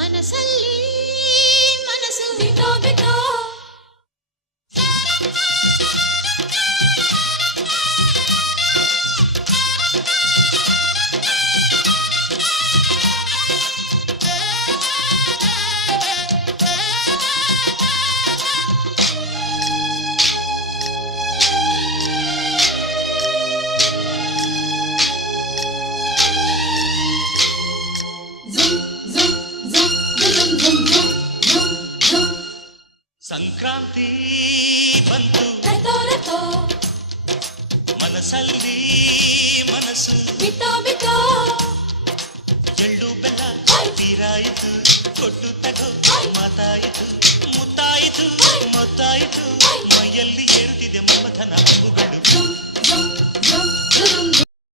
ಮನಸಲ್ಲಿ ಸಂಕ್ರಾಂತಿ ಬಂತು ಮನಸ್ಸಲ್ಲಿ ಮನಸ್ಸು